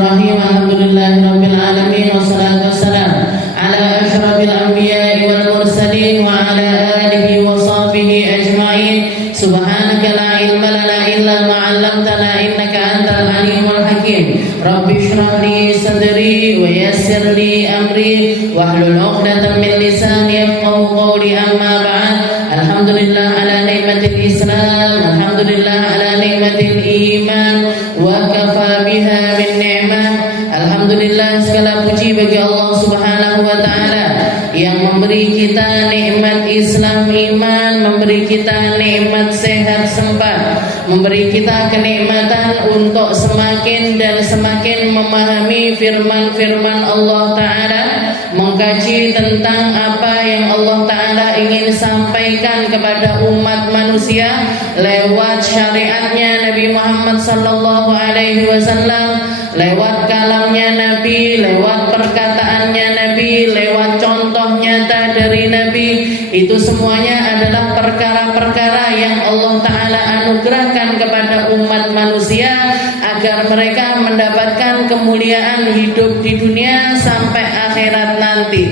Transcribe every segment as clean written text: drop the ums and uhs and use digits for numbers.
Bismillahirrahmanirrahim. Alhamdulillahirabbil alamin wassalatu wassalamu ala asyrafil anbiya'i wal mursalin wa ala alihi wa sahbihi ajma'in. Subhanaka la ilma lana illa ma 'allamtana innaka antal alimul hakim. Rabbi shrah li sadri wa yassir li amri wahlul 'uqdatam min lisani yafqahu qawli. Amma ba'd. Alhamdulillah ala ni'matil Islam, alhamdulillah ala ni'matil iman wa kafa biha min ni'mah. Alhamdulillah, segala puji bagi Allah Subhanahu wa taala yang memberi kita nikmat Islam iman, memberi kita nikmat sehat sempat, memberi kita kenikmatan untuk semakin dan semakin memahami firman-firman Allah taala, mengkaji tentang apa yang Allah taala ingin sampaikan kepada umat manusia lewat syariatnya Nabi Muhammad sallallahu alaihi wasallam, lewat kalamnya Nabi, lewat perkataannya Nabi, lewat contoh nyata dari Nabi. Itu semuanya adalah perkara-perkara yang Allah taala anugerahkan kepada umat manusia agar mereka mendapatkan kemuliaan hidup di dunia sampai akhirat nanti,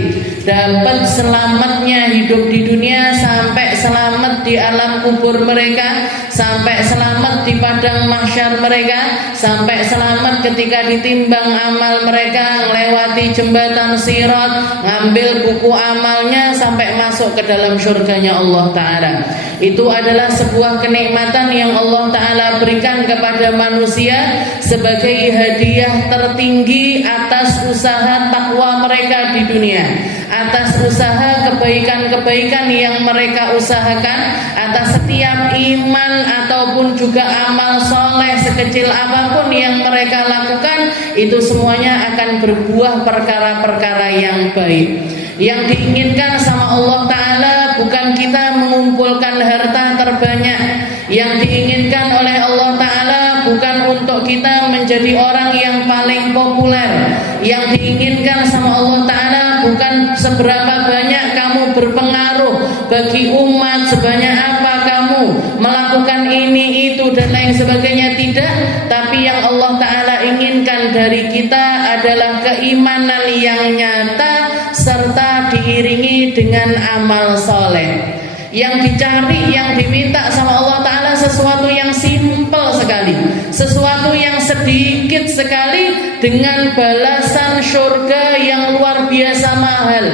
dapat selamatnya hidup di dunia sampai selamat di alam kubur mereka, sampai selamat di padang mahsyar mereka, sampai selamat ketika ditimbang amal mereka, melewati jembatan Sirat, ngambil buku amalnya sampai masuk ke dalam surganya Allah taala. Itu adalah sebuah kenikmatan yang Allah taala berikan kepada manusia sebagai hadiah tertinggi atas usaha takwa mereka di dunia, atas usaha kebaikan-kebaikan yang mereka usahakan, atas setiap iman ataupun juga amal soleh sekecil apapun yang mereka lakukan. Itu semuanya akan berbuah perkara-perkara yang baik. Yang diinginkan sama Allah taala bukan kita mengumpulkan harta terbanyak. Yang diinginkan oleh Allah taala bukan untuk kita menjadi orang yang paling populer. Yang diinginkan sama Allah taala bukan seberapa banyak kamu berpengaruh bagi umat, sebanyak apa kamu melakukan ini itu dan lain sebagainya, tidak. Tapi yang Allah taala inginkan dari kita adalah keimanan yang nyata serta diiringi dengan amal soleh. Yang dicari, yang diminta sama Allah taala sesuatu yang simpel sekali, sesuatu yang sedikit sekali, dengan balasan surga yang luar biasa mahal,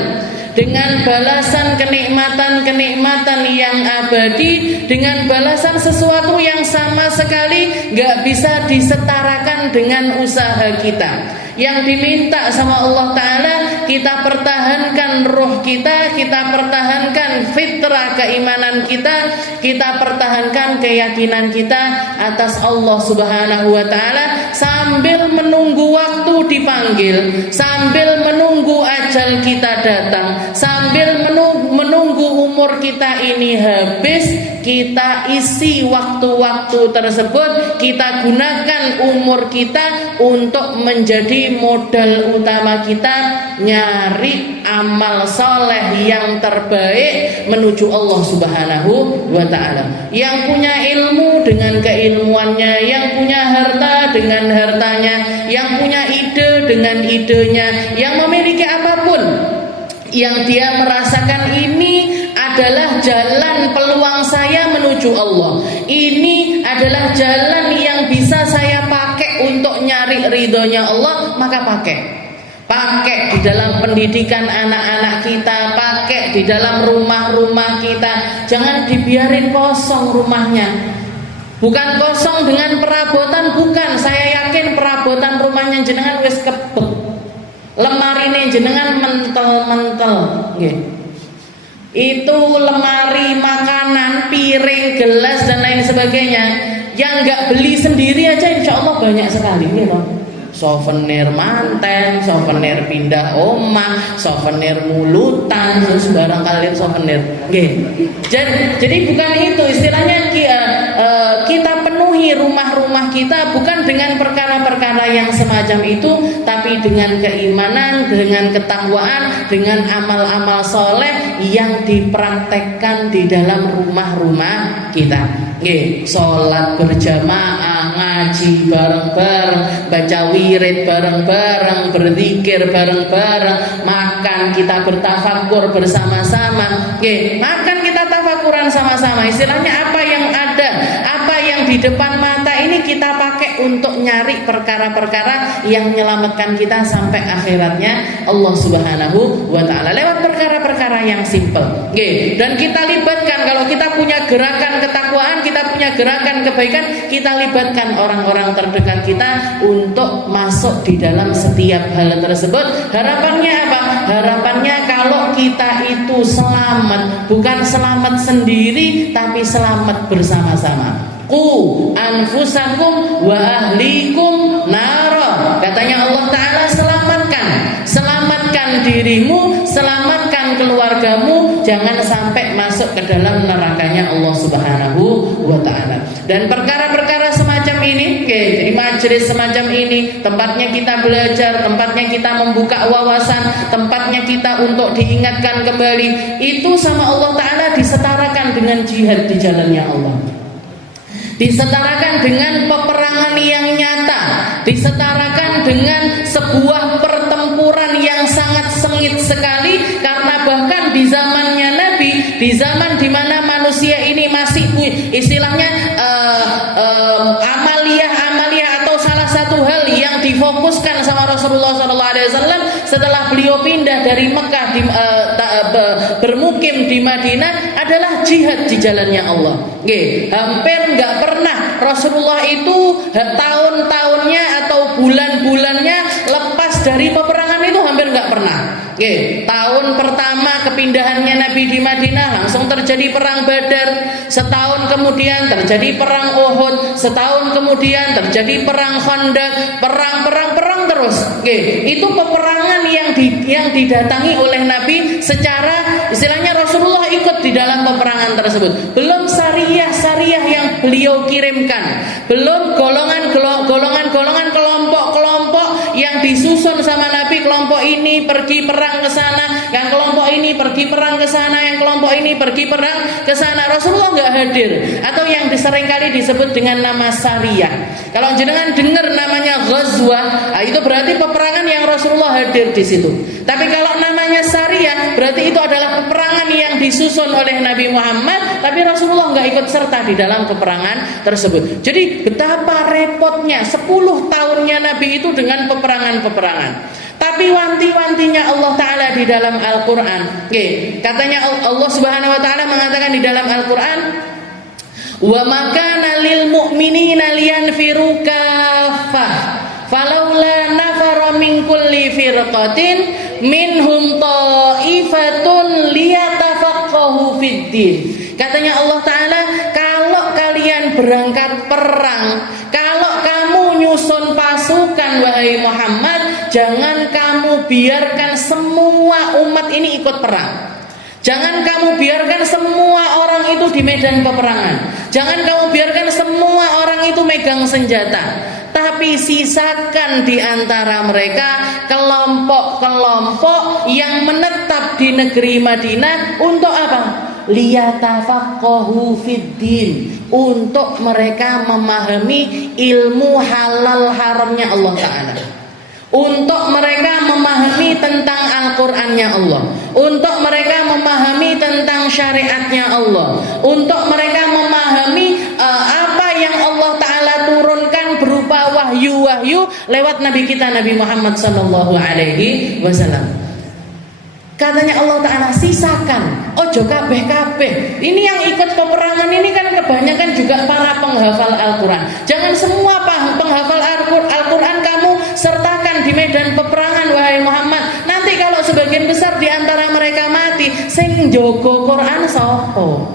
dengan balasan kenikmatan-kenikmatan yang abadi, dengan balasan sesuatu yang sama sekali gak bisa disetarakan dengan usaha kita. Yang diminta sama Allah taala, kita pertahankan ruh kita pertahankan fitrah keimanan kita pertahankan keyakinan kita atas Allah Subhanahu wa taala, sambil menunggu waktu dipanggil, sambil menunggu ajal kita datang, sambil menunggu umur kita ini habis. Kita isi waktu-waktu tersebut, kita gunakan umur kita untuk menjadi modal utama kita nyari amal soleh yang terbaik menuju Allah Subhanahu wa ta'ala. Yang punya ilmu dengan keilmuannya, yang punya harta dengan hartanya, yang punya ide dengan idenya, yang memiliki apapun, yang dia merasakan ini adalah jalan peluang saya menuju Allah, ini adalah jalan yang bisa saya pakai untuk nyari ridhonya Allah, maka pakai di dalam pendidikan anak-anak kita, pakai di dalam rumah-rumah kita. Jangan dibiarin kosong rumahnya. Bukan kosong dengan perabotan, bukan. Saya yakin perabotan rumahnya jenengan wis kebek, lemarine jenengan mentel-mentel nggih. Itu lemari makanan, piring, gelas dan lain sebagainya, yang nggak beli sendiri aja insya Allah banyak sekali gitu. Souvenir manten, souvenir pindah omah, souvenir mulutan, terus barang kalian souvenir. Jadi bukan itu istilahnya. Kita penuhi rumah-rumah kita bukan dengan perkara-perkara yang semacam itu, tapi dengan keimanan, dengan ketakwaan, dengan amal-amal soleh yang dipraktekkan di dalam rumah-rumah kita. Sholat berjamaah, ngaji bareng-bareng, baca wirid bareng-bareng, berzikir bareng-bareng, makan kita bertafakur bersama-sama. Oke, makan kita tafakuran sama-sama. Istilahnya apa yang ada, apa yang di depan mata ini kita pakai untuk nyari perkara-perkara yang menyelamatkan kita sampai akhiratnya Allah Subhanahu wa taala lewat perkara-perkara yang simple. Oke, dan kita libatkan, kalau kita punya gerakan ketakwaan, kita punya gerakan kebaikan, kita libatkan orang-orang terdekat kita untuk masuk di dalam setiap hal tersebut. Harapannya apa? Harapannya kalau kita itu selamat, bukan selamat sendiri tapi selamat bersama-sama. Qu anfusakum wa ahlikum nara. Katanya Allah Ta'ala, selamatkan dirimu, selamatkan keluargamu, jangan sampai masuk ke dalam nerakanya Allah Subhanahu wa Ta'ala. Dan perkara-perkara semacam ini, jadi majelis semacam ini, tempatnya kita belajar, tempatnya kita membuka wawasan, tempatnya kita untuk diingatkan kembali, itu sama Allah Ta'ala disetarakan dengan jihad di jalannya Allah, disetarakan dengan peperangan yang nyata, disetarakan dengan sebuah pertempuran yang sangat sengit sekali. Karena bahkan di zamannya Nabi, di zaman dimana manusia ini masih istilahnya amaliyah atau salah satu hal yang difokuskan sama Rasulullah SAW setelah beliau pindah dari Mekah bermukim di Madinah adalah jihad di jalannya Allah. Hampir nggak pernah Rasulullah itu tahun-tahunnya atau bulan-bulannya lepas dari peperangan, itu hampir nggak pernah. Tahun pertama kepindahannya Nabi di Madinah langsung terjadi perang Badar, setahun kemudian terjadi perang Uhud, setahun kemudian terjadi perang Khandaq, perang terus. Itu peperangan yang didatangi oleh Nabi secara istilahnya Rasulullah ikut di dalam peperangan tersebut. Belum syariah yang beliau kirimkan, belum golongan kelompok yang disusun sama Nabi. Kelompok ini pergi perang ke sana, yang kelompok ini pergi perang ke sana, yang kelompok ini pergi perang ke sana. Rasulullah nggak hadir, atau yang seringkali disebut dengan nama syariah. Kalau jenengan dengar namanya ghazwah, itu berarti peperangan yang Rasulullah hadir di situ. Tapi kalau namanya syariah, berarti itu adalah peperangan yang disusun oleh Nabi Muhammad, tapi Rasulullah nggak ikut serta di dalam peperangan tersebut. Jadi betapa repotnya 10 tahunnya Nabi itu dengan peperangan. Tapi wanti-wantinya Allah Ta'ala di dalam Al-Quran. Katanya Allah Subhanahu Wa Ta'ala mengatakan di dalam Al-Quran, wa makana lil mu'minina liyanfiru kaffah falaula nafara min kulli firqatin minhum ta'ifatun liyatafaqahu fiddin. Katanya Allah Ta'ala, kalau kalian berangkat perang, kalau kamu nyusun pasukan wahai Muhammad, jangan kamu biarkan semua umat ini ikut perang. Jangan kamu biarkan semua orang itu di medan peperangan. Jangan kamu biarkan semua orang itu megang senjata. Tapi sisakan di antara mereka kelompok-kelompok yang menetap di negeri Madinah untuk apa? Liyatafaqahu fiddin, untuk mereka memahami ilmu halal haramnya Allah Ta'ala, untuk mereka memahami tentang Al-Qur'annya Allah, untuk mereka memahami tentang syariatnya Allah, untuk mereka memahami apa yang Allah Ta'ala turunkan berupa wahyu-wahyu lewat Nabi kita Nabi Muhammad SAW. Katanya Allah Ta'ala, sisakan, ojo kabeh-kabeh. Ini yang ikut peperangan ini kan kebanyakan juga para penghafal Al-Quran. Jangan semua penghafal Al-Quran kamu sertakan di medan peperangan wahai Muhammad. Nanti kalau sebagian besar di antara mereka mati, sing jogo Quran sopo?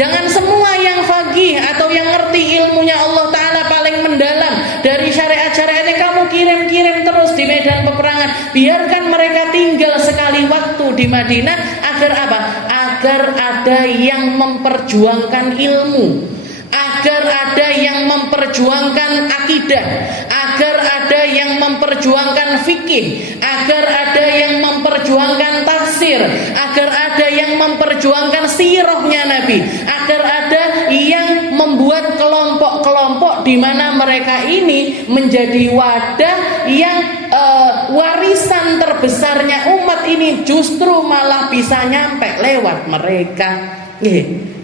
Jangan semua yang faqih atau yang ngerti ilmunya Allah Ta'ala paling mendalam dari syariat-syariatnya kamu kirim terus di medan peperangan. Biarkan mereka tinggal sekali waktu di Madinah. Agar apa? Agar ada yang memperjuangkan ilmu, agar ada yang memperjuangkan akidah, agar ada yang memperjuangkan fikih, agar ada yang memperjuangkan tafsir, agar ada yang memperjuangkan sirahnya Nabi, agar ada yang membuat kelompok-kelompok di mana mereka ini menjadi wadah yang warisan terbesarnya umat ini justru malah bisa nyampe lewat mereka.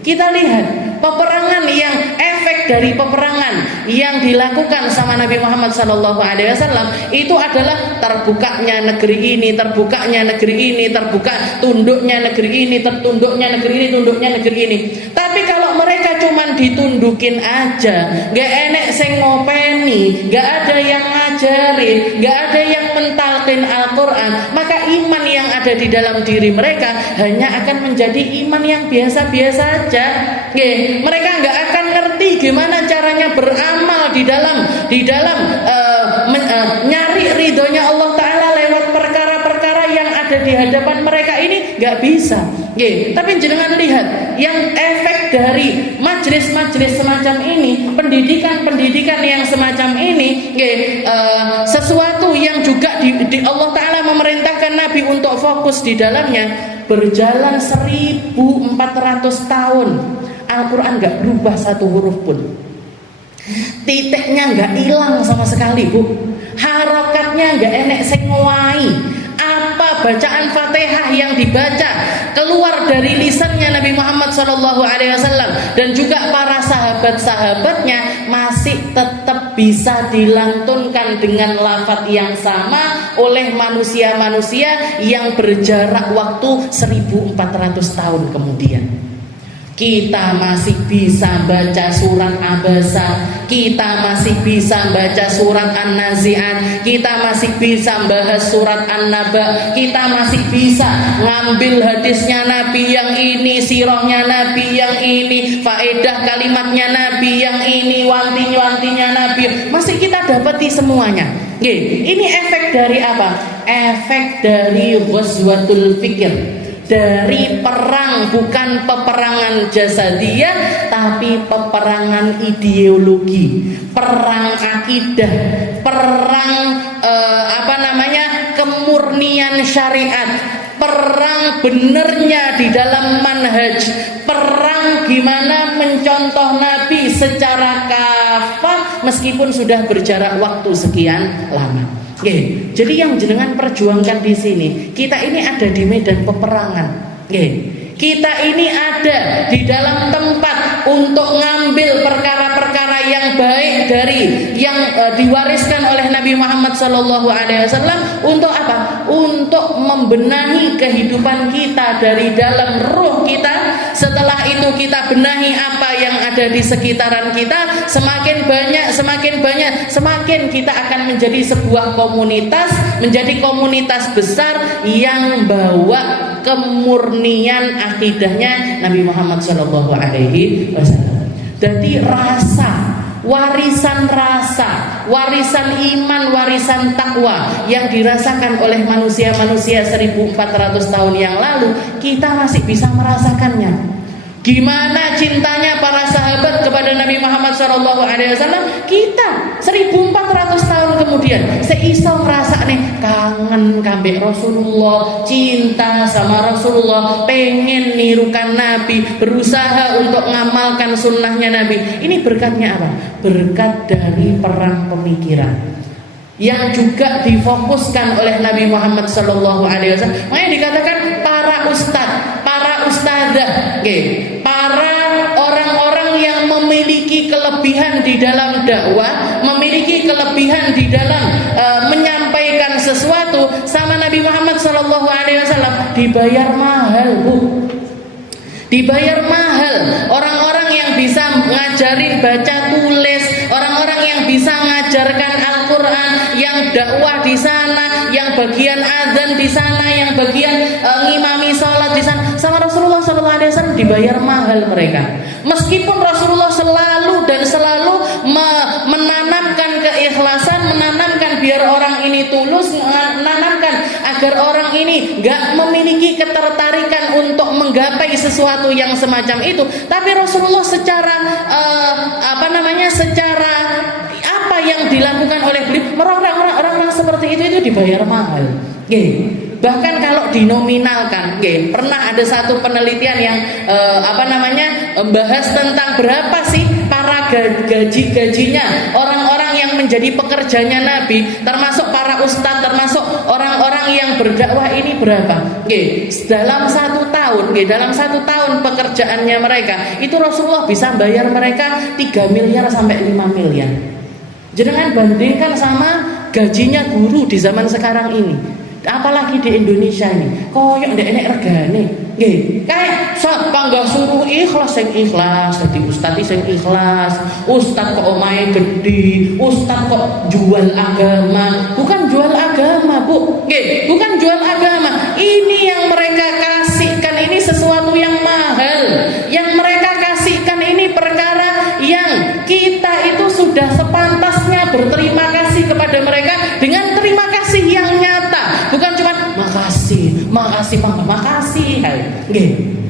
Kita lihat peperangan yang efek dari peperangan yang dilakukan sama Nabi Muhammad SAW itu adalah terbukanya negeri ini, terbukanya negeri ini, terbuka tunduknya negeri ini, tertunduknya negeri ini, tunduknya negeri ini. Tapi kalau mereka cuman ditundukin aja, gak enek sing ngopeni, gak ada yang ngajarin, gak ada yang mentalkin Al-Quran, maka iman yang ada di dalam diri mereka hanya akan menjadi iman yang biasa-biasa aja. Mereka nggak akan ngerti gimana caranya beramal di dalam nyari ridhonya Allah Ta'ala lewat perkara-perkara yang ada di hadapan mereka ini, nggak bisa. Tapi jenengan lihat yang efek dari majelis-majelis semacam ini, pendidikan-pendidikan yang semacam ini, sesuatu yang juga di Allah Ta'ala memerintahkan Nabi untuk fokus di dalamnya. Berjalan 1400 tahun, Al-Quran gak berubah satu huruf pun. Titiknya gak hilang sama sekali, Bu. Harokatnya gak enek sing ngowahi. Apa bacaan Fatihah yang dibaca keluar dari lisannya Nabi Muhammad SAW dan juga para sahabat-sahabatnya masih tetap bisa dilantunkan dengan lafaz yang sama oleh manusia-manusia yang berjarak waktu 1400 tahun kemudian. Kita masih bisa baca surat Abasa, kita masih bisa baca surat An-Nazi'at, kita masih bisa bahas surat An-Naba, kita masih bisa ngambil hadisnya Nabi yang ini, sirahnya Nabi yang ini, faedah kalimatnya Nabi yang ini, wanti-wantinya Nabi, masih kita dapati semuanya. Ini efek dari apa? Efek dari ghazwatul fikir, dari perang, bukan peperangan jasadiyah tapi peperangan ideologi, perang akidah, perang kemurnian syariat, perang benernya di dalam manhaj, perang gimana mencontoh Nabi secara kafah meskipun sudah berjarak waktu sekian lama. Jadi yang jenengan perjuangkan di sini, kita ini ada di medan peperangan. Kita ini ada di dalam tempat untuk ngambil perkara-perkara yang baik dari yang diwariskan oleh Nabi Muhammad SAW. Untuk apa? Untuk membenahi kehidupan kita dari dalam ruh kita. Setelah itu kita benahi apa yang ada di sekitaran kita. Semakin banyak, kita akan menjadi sebuah komunitas, menjadi komunitas besar yang bawa kemurnian akidahnya Nabi Muhammad SAW. Jadi warisan iman, warisan takwa yang dirasakan oleh manusia-manusia 1400 tahun yang lalu, kita masih bisa merasakannya. Gimana cintanya para sahabat kepada Nabi Muhammad SAW, kita 1400 tahun kemudian seiso merasa nih kangen kambek Rasulullah, cinta sama Rasulullah, pengen nirukan Nabi, berusaha untuk ngamalkan sunnahnya Nabi. Ini berkatnya apa? Berkat dari perang pemikiran yang juga difokuskan oleh Nabi Muhammad SAW. Makanya dikatakan para ustadz, para ustadzah, para orang-orang yang memiliki kelebihan di dalam dakwah, memiliki kelebihan di dalam menyampaikan sesuatu sama Nabi Muhammad SAW, dibayar mahal, Bu. Dibayar mahal. Orang-orang yang bisa ngajarin baca tulis, orang-orang yang bisa ngajarkan Al-Quran, yang dakwah di sana, yang bagian azan di sana, yang bagian ngimami sholat di sana, sama Rasulullah SAW dibayar mahal mereka. Meskipun Rasulullah selalu menanamkan keikhlasan, menanamkan biar orang ini tulus, menanamkan agar orang ini gak memiliki ketertarikan untuk menggapai sesuatu yang semacam itu, tapi Rasulullah secara secara apa yang dilakukan oleh beliau, orang-orang seperti itu dibayar mahal. Bahkan kalau dinominalkan, pernah ada satu penelitian yang membahas tentang berapa sih para para gaji-gajinya orang-orang yang menjadi pekerjanya Nabi, termasuk para ustadz, termasuk orang-orang yang berdakwah ini berapa? Dalam 1 tahun, dalam 1 tahun pekerjaannya mereka itu Rasulullah bisa bayar mereka 3 miliar sampai 5 miliar. Jangan bandingkan sama gajinya guru di zaman sekarang ini, apalagi di Indonesia ini. Koyok ndek enek regane. Nggih, kae sapa enggak suruh ikhlas sing ikhlas, dadi ustaz sing ikhlas. Ustaz kok omahe gede, ustaz kok jual agama. Bukan jual agama, Bu. Nggih, bukan jual agama. Ini yang mereka kasihkan ini sesuatu yang mahal. Yang mereka kasihkan ini perkara yang kita itu sudah sepantasnya berterima kasih kepada mereka dengan terima kasih yang nyata. Bukan cuma makasih Papa, makasih. Nggih.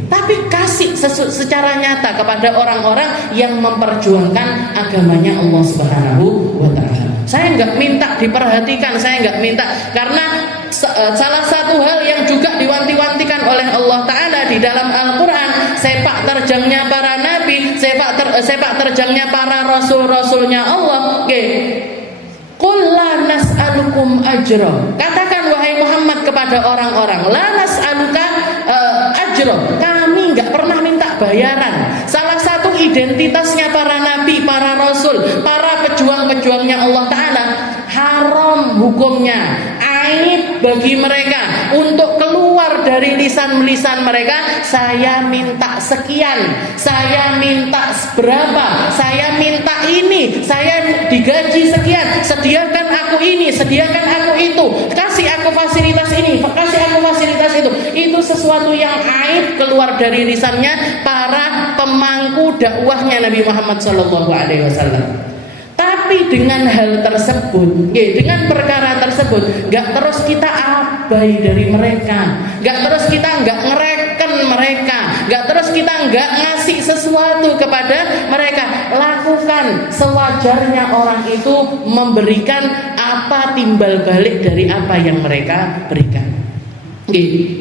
Tapi kasih secara nyata kepada orang-orang yang memperjuangkan agamanya Allah Subhanahu wa taala. Saya enggak minta diperhatikan, saya enggak minta, karena salah satu hal yang juga diwanti-wantikan oleh Allah taala di dalam Al-Qur'an, sepak terjangnya para nabi, sepak terjangnya para rasul-rasulnya Allah. Nggih. Qul la nas'alukum ajra. Katakan wahai Muhammad kepada orang-orang, la nas'aluka ajra. Kami enggak pernah minta bayaran. Salah satu identitasnya para nabi, para rasul, para pejuang-pejuangnya Allah taala, haram hukumnya, aib bagi mereka untuk keluar dari lisan-lisan mereka, saya minta sekian, saya minta berapa, saya minta ini, saya digaji sekian, sediakan aku ini, sediakan aku itu, kasih aku fasilitas ini, kasih aku fasilitas itu. Itu sesuatu yang aib keluar dari lisannya para pemangku dakwahnya Nabi Muhammad SAW. Tapi dengan hal tersebut, dengan perkara tersebut, gak terus kita abai dari mereka, gak terus kita gak ngereken mereka, gak terus kita gak ngasih sesuatu kepada mereka. Lakukan sewajarnya orang itu memberikan apa timbal balik dari apa yang mereka berikan.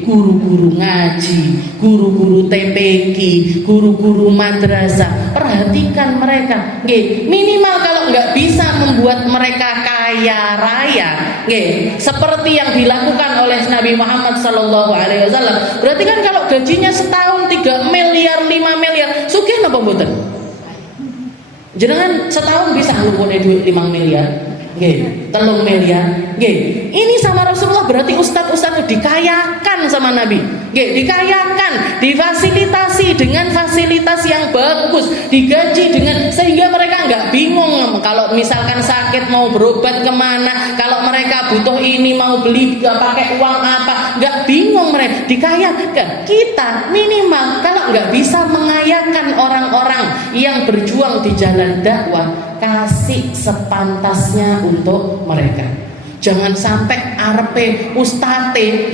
Guru-guru ngaji, guru-guru TPQ, guru-guru madrasah, perhatikan mereka. Minimal kalau nggak bisa membuat mereka kaya raya, seperti yang dilakukan oleh Nabi Muhammad SAW. Berarti kan kalau gajinya setahun 3 miliar, 5 miliar, sugih napa mboten? Jenengan setahun bisa ngumpulin duit 5 miliar. 3 miliar. Ini sama Rasulullah berarti ustadz-ustadz itu dikayakan sama Nabi. Dikayakan, difasilitasi dengan fasilitas yang bagus, digaji dengan, sehingga mereka nggak bingung kalau misalkan sakit mau berobat kemana, kalau mereka butuh ini mau beli pakai uang apa, nggak bingung mereka, dikayakan. Kita minimal kalau nggak bisa mengayakan orang-orang yang berjuang di jalan dakwah, kasih sepantasnya untuk mereka. Jangan sampai arepe ustate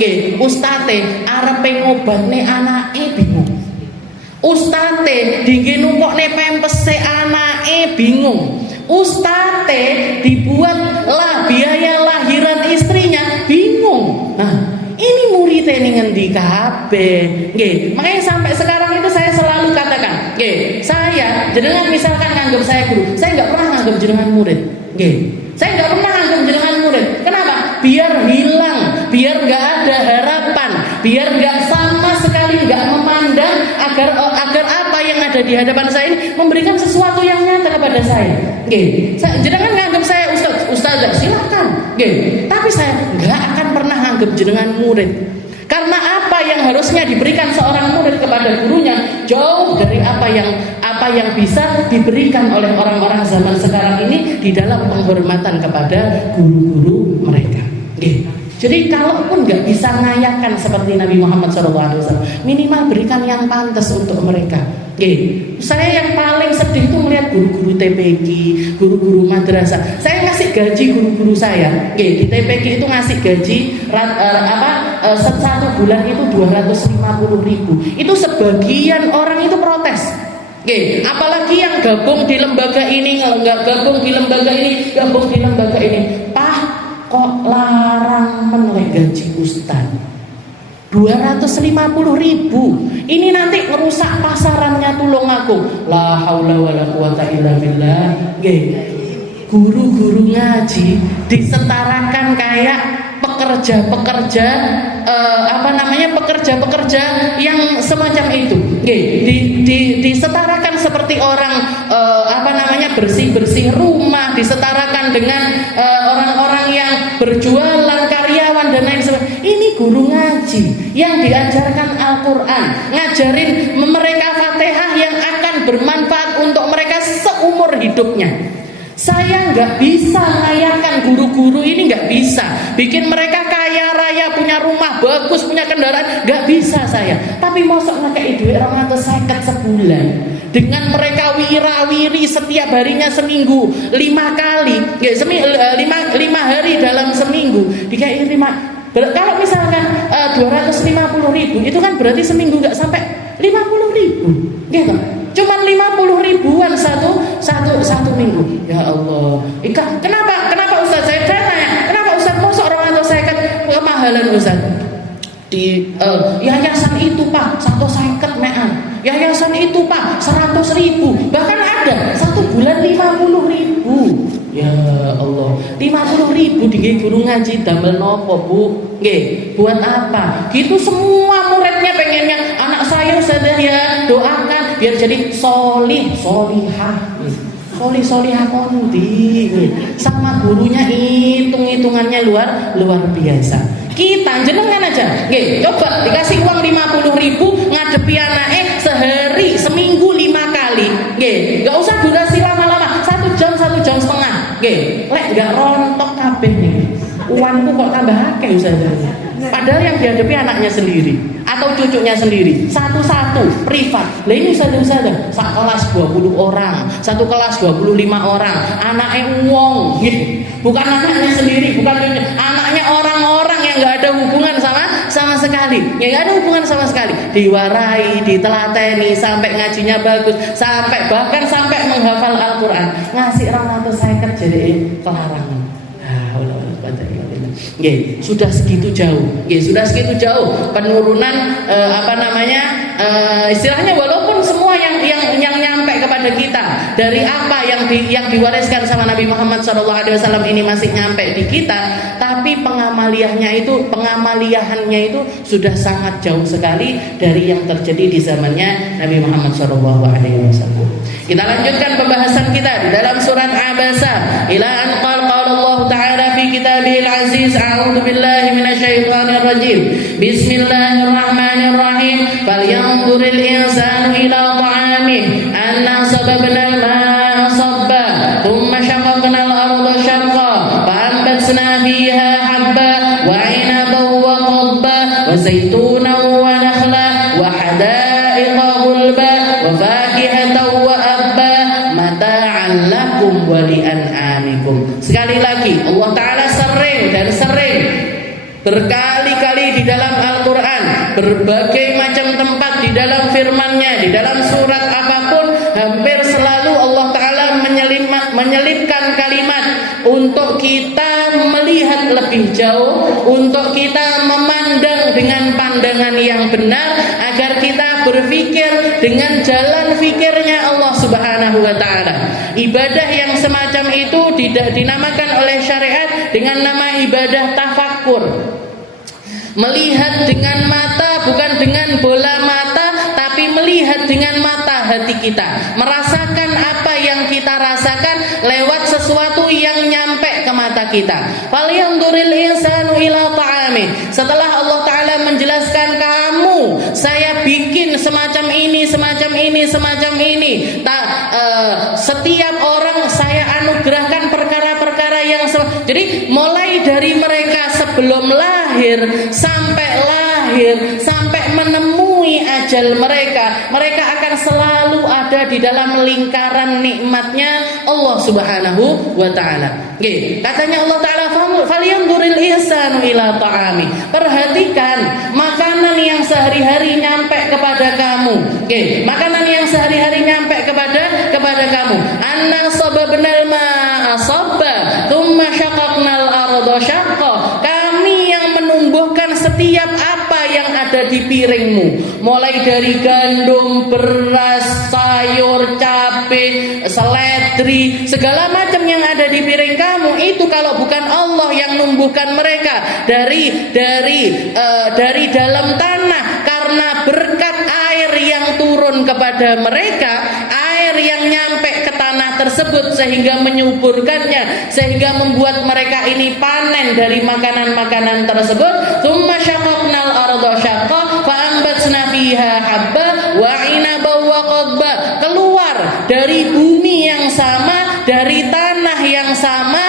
arepe ngobatne anake bingung. Ustate dingge nukokne pempese anake bingung. Ustate dibuatlah biaya lahiran istrinya bingung. Nah, ini muridnya ini ngendi kabeh. Makanya sampai sekarang itu saya selalu katakan, saya jenengan misalkan nganggap saya guru, saya nggak pernah nganggap jenengan murid. Saya nggak pernah nganggap jenengan murid. Kenapa? Biar hilang, biar nggak ada harapan, biar nggak sama sekali nggak memandang agar apa yang ada di hadapan saya ini memberikan sesuatu yang nyata kepada saya. Jenengan nganggap saya ustaz, silakan. Tapi saya nggak akan pernah nganggap jenengan murid. Karena apa yang harusnya diberikan seorang murid kepada gurunya jauh dari apa yang bisa diberikan oleh orang-orang zaman sekarang ini di dalam penghormatan kepada guru-guru mereka. Jadi kalaupun nggak bisa ngayakan seperti Nabi Muhammad SAW, minimal berikan yang pantas untuk mereka. Saya yang paling sedih itu melihat guru-guru TPQ, guru-guru madrasah. Saya ngasih gaji guru-guru saya. Di TPQ itu ngasih gaji satu bulan itu 250.000. Itu sebagian orang itu protes. Apalagi yang gabung di lembaga ini, nggak gabung di lembaga ini, gabung di lembaga ini. Kok larang menaik gaji ustaz? 250.000. Ini nanti ngerusak pasarannya, tulung aku. La haula wala quwata illa billah. Nggih. Guru-guru ngaji disetarakan kayak pekerja-pekerja pekerja-pekerja yang semacam itu. Disetarakan seperti orang bersih-bersih rumah, disetarakan dengan orang-orang yang berjualan, karyawan dan lain sebagainya. Ini guru ngaji yang diajarkan Al-Qur'an, ngajarin mereka Fatihah yang akan bermanfaat untuk mereka seumur hidupnya. Saya nggak bisa ngayakan guru-guru ini, nggak bisa bikin mereka kaya raya, punya rumah bagus, punya kendaraan, nggak bisa saya. Tapi mosok ngekei duit 250 sebulan dengan mereka wirawiri setiap harinya seminggu 5 kali, ya, 5 hari dalam seminggu dikei 5. Kalau misalkan 250.000 itu kan berarti seminggu nggak sampai 50.000, gitu. Cuman 50.000-an satu minggu. Ya Allah. Kenapa Ustaz? Saya tanya, kenapa Ustaz mosok orang atau saya kan kemahalan Ustaz? Di yayasan itu Pak 150 mean. Yayasan itu Pak 100.000. Bahkan ada 1 bulan 50.000. Ya Allah, 50.000 di guru ngaji damel nopo Bu? Nggih, buat apa? Gitu semua muridnya pengennya anak saya Ustaz ya doakan biar jadi solihah kondi. Sama gurunya hitungannya luar biasa. Kita jenengan aja, nggih, coba dikasih uang 50.000 ngadepi anake seminggu 5 kali. Nggih, enggak usah durasi lama-lama, 1 jam 1 jam setengah. Nggih, lek enggak rontok kabeh nih. Uangku kok tambah akeh Ustaz. Padahal yang dihadapi anaknya sendiri atau cucunya sendiri, satu-satu privat. Lah ini Ustaz, sak kelas 20 orang, satu kelas 25 orang, anaknya wong, bukan anaknya sendiri, bukan anaknya orang-orang yang nggak ada hubungan sama sekali, yang nggak ada hubungan sama sekali, diwarai, ditelateni sampai ngajinya bagus, bahkan sampai menghafal Al-Qur'an, ngasih orang atau saya kerja kelarangan. Sudah segitu jauh penurunan istilahnya, walaupun semua yang nyampe kepada kita dari apa yang diwariskan sama Nabi Muhammad SAW ini masih nyampe di kita, tapi pengamaliannya itu sudah sangat jauh sekali dari yang terjadi di zamannya Nabi Muhammad SAW. Kita lanjutkan pembahasan kita di dalam surat Abasa. Ila an qala Allah Ta'ala fi kitabihil aziz, a'udzu billahi minasyaitonir rajim. Bismillahirrahmanirrahim. Falyanzuril insanu ila ta'amih anna sababna al-ma'a sabba thumma shaqaqna al-arda shaqqa fa'anbatna fiha habba wa 'inaban wa qadba wa zaytunan wa nakhla wa hada'iqa ghulba wa fakihatan wa abba mata'an lakum wa li'an'amikum. Sekali lagi Allah Ta'ala sering berkali-kali di dalam Al-Quran, berbagai macam tempat di dalam firman-Nya, di dalam surat apapun, hampir selalu Allah Ta'ala menyelipkan kalimat untuk kita melihat lebih jauh, untuk kita memandang dengan pandangan yang benar, agar kita berpikir dengan jalan fikirnya Allah Subhanahu wa Ta'ala. Ibadah yang semacam itu dinamakan oleh syariat dengan nama ibadah tafakkur. Melihat dengan mata, bukan dengan bola mata, tapi melihat dengan mata hati kita, merasakan apa yang kita rasakan lewat sesuatu yang nyampe ke mata kita. Falyanzuril insanu ila ta'ami. Setelah Allah Ta'ala menjelaskan kamu, saya bikin semacam ini. Setiap orang saya anugerahkan perkara-perkara yang jadi mulai dari mereka sebelum lahir sampai menemui ajal mereka akan selalu ada di dalam lingkaran nikmatnya Allah Subhanahu wa Ta'ala. Katanya Allah Ta'ala, falyanzuril insanu ila ta'ami. Perhatikan makanan yang sehari-hari nyampe kepada kamu. Makanan yang sehari-hari nyampe kepada kamu. Anna sababnal ma'a sabba thumma syaqaqnal arda syaqqa. Kami yang menumbuhkan setiap apa yang ada di piringmu, mulai dari gandum, beras, sayur, cabai, seledri, segala macam yang ada di piring kamu itu kalau bukan Allah yang numbuhkan mereka dari dalam tanah, karena berkat air yang turun kepada mereka, air yang nyampe ke tanah tersebut sehingga menyuburkannya, sehingga membuat mereka ini panen dari makanan-makanan tersebut. Tsumma syaqaqnal arda syaqqa fa ambatsna fiha habba wa 'inaba wa qadba. Keluar dari bumi yang sama, dari tanah yang sama,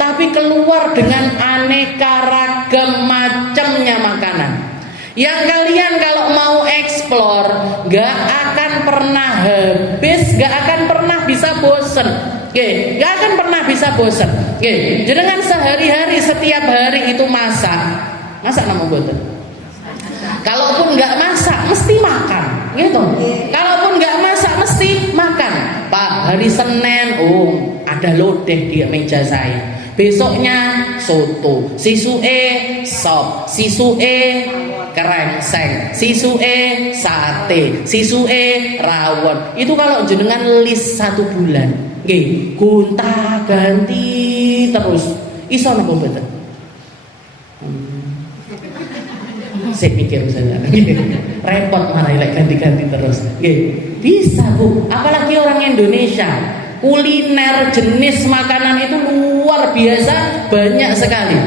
tapi keluar dengan aneka ragam macamnya makanan yang kalian kalau mau eksplor gak akan pernah habis, gak akan pernah bisa bosen. Gak akan pernah bisa bosen. Jangan sehari-hari, setiap hari itu masak nama boten. Kalaupun nggak masak mesti makan, gitu. Kalaupun nggak masak mesti makan. Pak, hari Senin, ada lodeh di meja saya. Besoknya soto, sisue sop, sisue kerengseng, sisue sate, sisue rawon. Itu kalau jenengan list 1 bulan, gonta ganti terus. Iso napa mboten? Saya pikir misalnya repot malah ganti-ganti terus. Bisa Bu, apalagi orang Indonesia. Kuliner jenis makanan itu luar biasa banyak sekali.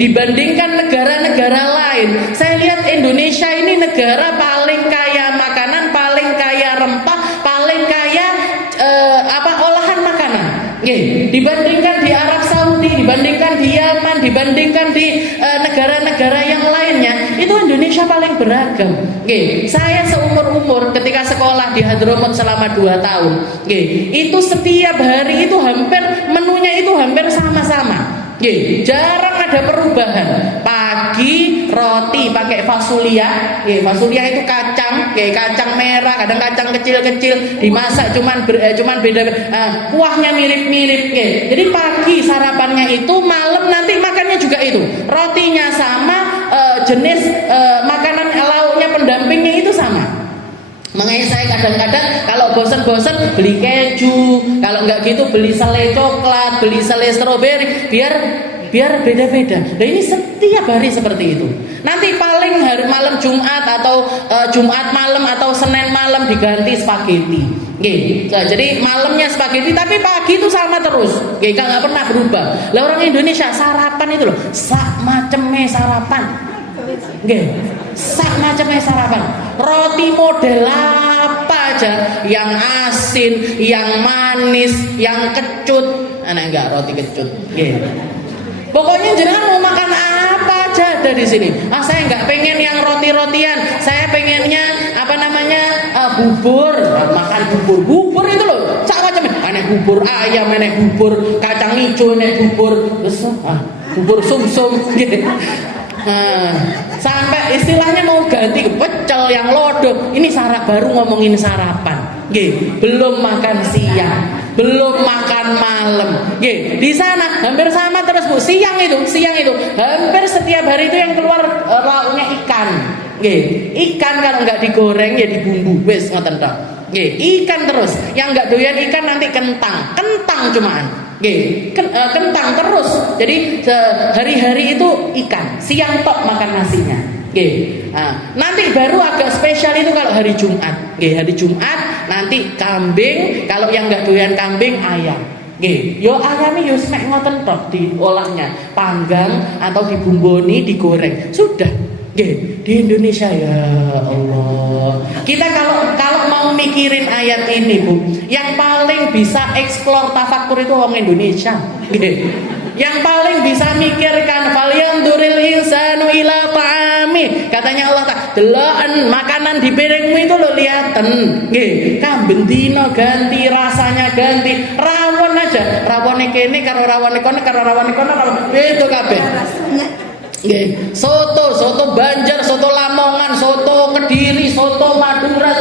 Dibandingkan negara-negara lain, saya lihat Indonesia ini negara paling kaya makanan, paling kaya rempah, paling kaya olahan makanan. Dibandingkan di Arab Saudi, dibandingkan di Yaman, dibandingkan di negara-negara yang lainnya, itu Indonesia paling beragam. Saya seumur-umur ketika sekolah di Hadramut selama 2 tahun, itu setiap hari itu hampir menunya itu hampir sama-sama. Jarang ada perubahan. Pagi roti pakai fasulia. Fasulia itu kacang, kacang merah, kadang kacang kecil-kecil dimasak cuman beda kuahnya mirip-mirip. Jadi pagi sarapannya itu, malam nanti makannya juga itu. Rotinya sama, jenis makanan lauknya pendampingnya itu sama. Makanya saya kadang-kadang kalau bosan-bosan beli keju, kalau nggak gitu beli selai coklat, beli selai stroberi, biar beda-beda. Nah ini setiap hari seperti itu. Nanti paling hari malam Jumat atau Jumat malam atau Senin malam diganti spaghetti. Nah, jadi malamnya spaghetti tapi pagi itu sama terus. Nggak pernah berubah. Lah orang Indonesia sarapan itu loh, sak macemnya sarapan. Sak macamnya sarapan. Roti model apa aja, yang asin, yang manis, yang kecut. Enggak roti kecut. Pokoknya jenengan mau makan apa aja ada di sini. Saya nggak pengen yang roti-rotian. Saya pengennya bubur. Makan bubur itu loh. Sak macam. Enek bubur ayam, enek bubur kacang hijau, enek bubur bubur sumsum. Sampai istilahnya mau ganti pecel yang lodo. Ini baru ngomongin sarapan. Belum makan siang, belum makan malam. Di sana hampir sama terus Bu. Siang itu hampir setiap hari itu yang keluar lauknya ikan. Ikan kalau nggak digoreng ya dibumbu wis ngoten tok. Ikan terus. Yang nggak doyan ikan nanti kentang cuman. Kentang terus. Jadi hari-hari itu ikan, siang tok makan nasinya. Nanti baru agak spesial itu kalau hari Jumat. Hari Jumat nanti kambing, kalau yang nggak doyan kambing ayam. Yo ayamnya yo smek ngoten tok diolahnya, panggang atau dibumboni, digoreng. Sudah. Di Indonesia ya Allah. Kita kalau mau mikirin ayat ini Bu, yang paling bisa eksplor tafakur itu orang Indonesia. Yang paling bisa mikirkan falyanzuril insanu ila ta'ami. Katanya Allah Ta'ala, deloken makanan di piringmu itu lo liaten. Kamben dino ganti, rasanya ganti. Rawon aja, rawone kene karo rawone kono kalau beda kabeh. Soto Banjar, soto Lamongan, soto Kediri, soto Madura.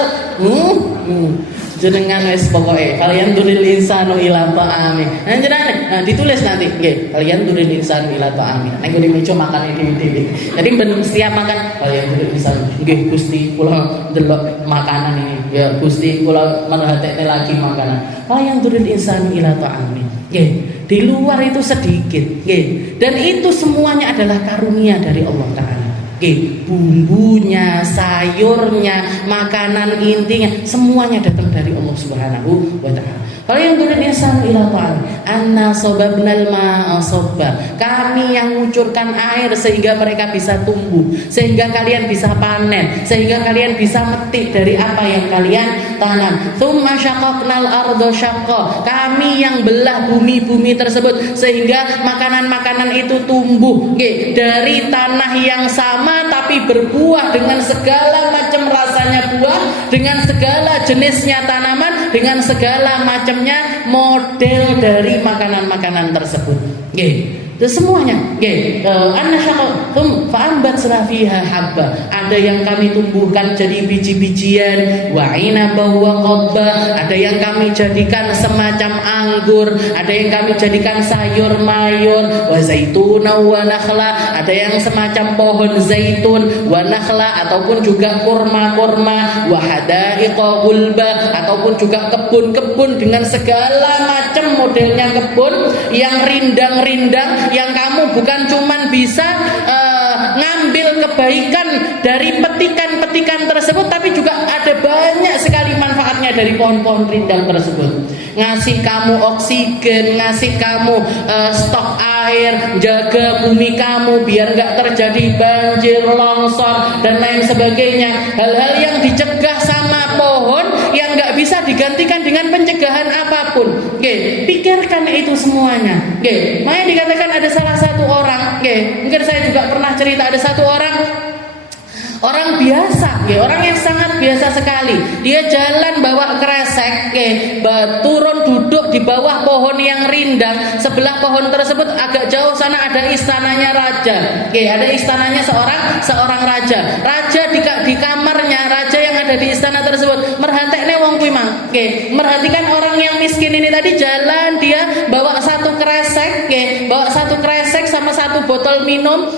jenengan wis pokoke kalian turil insanu ila ta'ami. Nah ditulis nanti nggih, kalian turil insanu ila ta'ami. Nek ngene meja makan dhewe-dhewe. Jadi ben setiap makan kalian turil insanu. Nggih Gusti kula ndelok makanan ini. Ya Gusti kula merhatekne lagi makanan. Kalian turil insanu ila ta'ami. Nggih, di luar itu sedikit, nggih. Dan itu semuanya adalah karunia dari Allah Ta'ala. Bumbunya, sayurnya, makanan intinya semuanya datang dari Allah Subhanahu wa Ta'ala. Kalau yang turun insan ila ta'ala anna sobabnal ma'a sobba, kami yang ngucurkan air sehingga mereka bisa tumbuh, sehingga kalian bisa panen, sehingga kalian bisa metik dari apa yang kalian tanam. Tsumma syaqaqnal arda syaqqa, kami yang belah bumi-bumi tersebut sehingga makanan-makanan itu tumbuh dari tanah yang sama tapi berbuah dengan segala macam rasanya buah, dengan segala jenisnya tanaman, dengan segala macamnya model dari makanan-makanan tersebut. Itu semuanya. Anna syaqaqtum fa'ambatna fiha habba. Ada yang kami tumbuhkan jadi biji-bijian, wa inaba wa qabba. Ada yang kami jadikan semacam anggur, ada yang kami jadikan sayur mayur, wa zaituna wa nakhla. Ada yang semacam pohon zaitun, wa nakhla ataupun juga kurma-kurma, wa hadaiqa gulba ataupun juga kebun-kebun dengan segala macam modelnya kebun yang rindang-rindang, yang kamu bukan cuman bisa ngambil kebaikan dari petikan-petikan tersebut, tapi juga ada banyak sekali manfaatnya dari pohon-pohon rindang tersebut. Ngasih kamu oksigen, ngasih kamu stok air, jaga bumi kamu biar nggak terjadi banjir, longsor dan lain sebagainya. Hal-hal yang dicegah sama pohon yang nggak bisa digantikan dengan pencegahan apapun. Pikirkan itu semuanya. Makanya dikatakan ada salah satu orang, mungkin saya juga pernah cerita, ada satu orang biasa, orang yang sangat biasa sekali. Dia jalan bawa kresek, turun duduk di bawah pohon yang rindang. Sebelah pohon tersebut agak jauh sana ada istananya raja. Ada istananya seorang raja. Raja di kamarnya raja yang ada di istana tersebut merhatekne wong kuwi mang. Merhatikan orang yang miskin ini tadi jalan, dia bawa satu kresek, kresek sama satu botol minum.